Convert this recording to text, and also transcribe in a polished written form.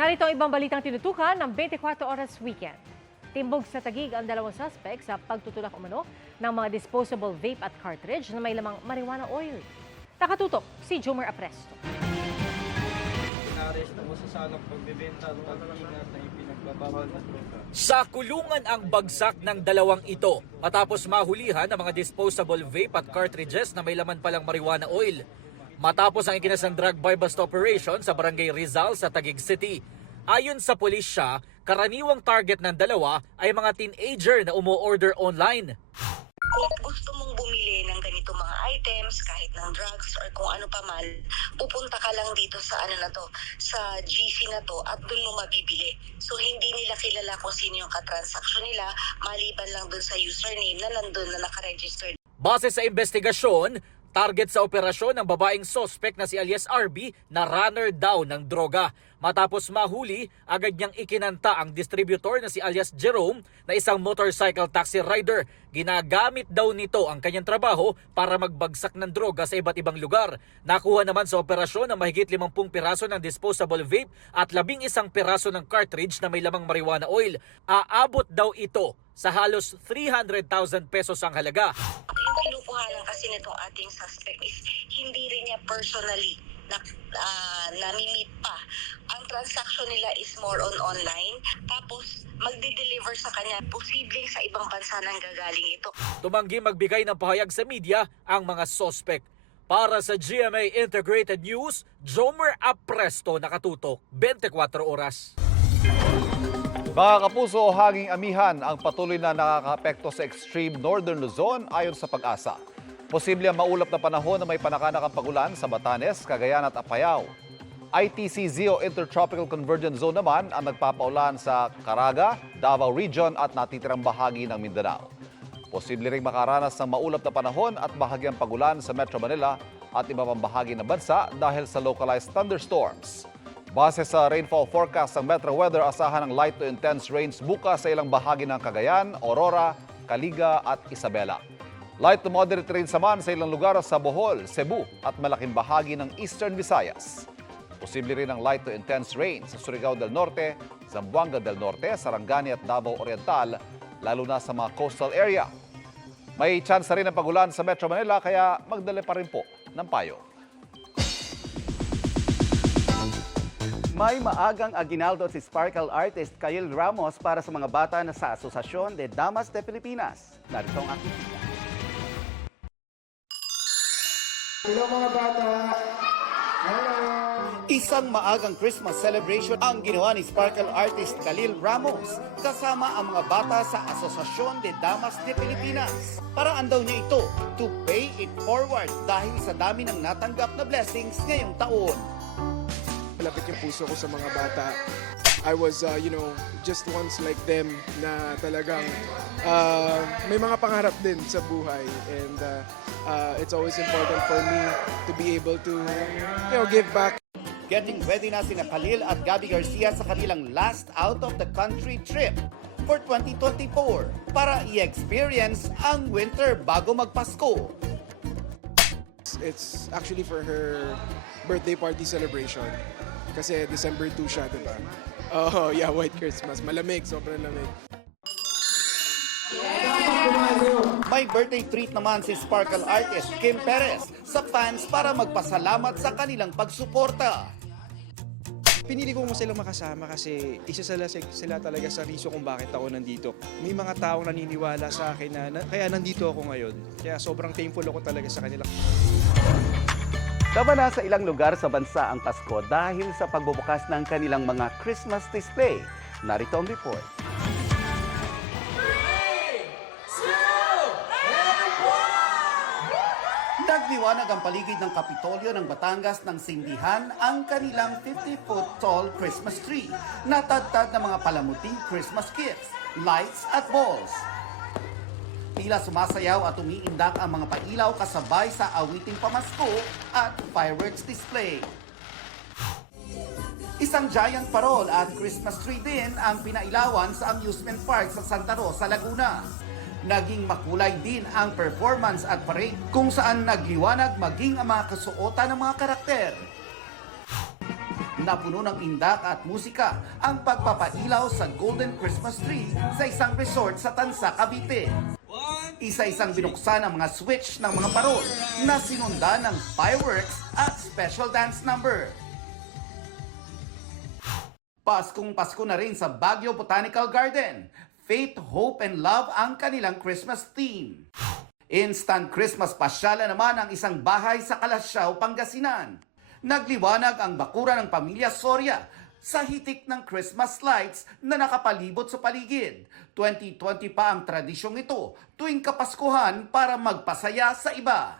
Narito ang ibang balitang tinutukan ng 24 Oras Weekend. Timbog sa Taguig ang dalawang suspect sa pagtutulak umano ng mga disposable vape at cartridge na may lamang marijuana oil. Nakatutok si Jomer Apresto. Inaresto mo sa salang pagbebenta at pag-ingat na ipinagbabawal na droga. Sa kulungan ang bagsak ng dalawang ito matapos mahulihan ng mga disposable vape at cartridges na may laman palang marijuana oil. Matapos ang ikinasang drug buy bust operation sa Barangay Rizal sa Taguig City. Ayon sa pulisya, karaniwang target ng dalawa ay mga teenager na umu-order online. Kung gusto mong bumili ng ganito mga items, kahit ng drugs or kung ano pa man, pupunta ka lang dito sa sa GC na to at doon mo mabibili. So hindi nila kilala kung sino yung katransaksyon nila, maliban lang doon sa username na nandun na nakaregister. Base sa investigasyon, target sa operasyon ng babaeng suspect na si alias RB na runner daw ng droga. Matapos mahuli, agad niyang ikinanta ang distributor na si alias Jerome na isang motorcycle taxi rider. Ginagamit daw nito ang kanyang trabaho para magbagsak ng droga sa iba't ibang lugar. Nakuha naman sa operasyon na mahigit 50 piraso ng disposable vape at 11 piraso ng cartridge na may lamang marijuana oil. Aabot daw ito sa halos 300,000 pesos ang halaga. Yung kinukuhanan kasi nitong ating suspect is hindi rin niya personally nami-meet pa. Ang transaction nila is more on online. Tapos magde-deliver sa kanya. Posibleng sa ibang bansa nang gagaling ito. Tumanggi magbigay ng pahayag sa media ang mga suspect. Para sa GMA Integrated News, Jomer Apresto, nakatutok 24 oras. Mga kapuso, hanging amihan ang patuloy na nakakaapekto sa extreme northern Luzon ayon sa Pag-asa. Posible ang maulap na panahon na may panakanakang pagulan sa Batanes, Cagayan at Apayao. ITC Zeo Intertropical Convergence Zone naman ang nagpapaulan sa Caraga, Davao Region at natitirang bahagi ng Mindanao. Posible ring makaranas ng maulap na panahon at bahagyang pagulan sa Metro Manila at iba pang bahagi ng bansa dahil sa localized thunderstorms. Base sa rainfall forecast ng Metro Weather, asahan ng light to intense rains bukas sa ilang bahagi ng Cagayan, Aurora, Caliga at Isabela. Light to moderate rains naman sa ilang lugar sa Bohol, Cebu at malaking bahagi ng Eastern Visayas. Posible rin ang light to intense rains sa Surigao del Norte, Zamboanga del Norte, Sarangani at Davao Oriental, lalo na sa mga coastal area. May chance rin ng pagulan sa Metro Manila kaya magdala pa rin po ng payo. May maagang aginaldo si sparkle artist Kyle Ramos para sa mga bata na sa Asociación de Damas de Pilipinas. Narito ang aking kita. Hello mga bata! Hello! Isang maagang Christmas celebration ang ginawa ni sparkle artist Khalil Ramos kasama ang mga bata sa Asociación de Damas de Pilipinas. Paraan daw niya ito to pay it forward dahil sa dami ng natanggap na blessings ngayong taon. Malapit yung puso ko sa mga bata. I was, just once like them na talagang may mga pangarap din sa buhay. And it's always important for me to be able to, give back. Getting ready na sina Khalil at Gabby Garcia sa kanilang last out of the country trip for 2024 para i-experience ang winter bago magpasko. It's actually for her birthday party celebration. Kasi December 2 siya, diba? Oh, yeah, White Christmas. Malamig, sobrang lamig. May birthday treat naman si sparkle artist Kim Perez sa fans para magpasalamat sa kanilang pagsuporta. Pinili ko mo silang makasama kasi isa sila talaga sa reason kung bakit ako nandito. May mga taong naniniwala sa akin na kaya nandito ako ngayon. Kaya sobrang thankful ako talaga sa kanila. Tama na sa ilang lugar sa bansa ang Pasko dahil sa pagbubukas ng kanilang mga Christmas display. Narito ang report. Nagliwanag ang paligid ng Kapitolyo ng Batangas ng sindihan ang kanilang 50-foot tall Christmas tree. Natagtad ng mga palamuting Christmas gifts, lights at balls. Tila sumasayaw at umiindak ang mga pailaw kasabay sa awiting pamasko at fireworks display. Isang giant parol at Christmas tree din ang pinailawan sa amusement park sa Santa Rosa, Laguna. Naging makulay din ang performance at parade kung saan nagliwanag maging ang mga kasuotan ng mga karakter. Napuno ng indak at musika ang pagpapailaw sa Golden Christmas Tree sa isang resort sa Tansa, Cavite. Isa-isang binuksan ang mga switch ng mga parol na sinundan ng fireworks at special dance number. Paskong Pasko na rin sa Baguio Botanical Garden. Faith, Hope, and Love ang kanilang Christmas theme. Instant Christmas pasyala naman ang isang bahay sa Calasiao, Pangasinan. Nagliwanag ang bakura ng pamilya Soria sa hitik ng Christmas lights na nakapalibot sa paligid. 2020 pa ang tradisyong ito tuwing Kapaskuhan para magpasaya sa iba.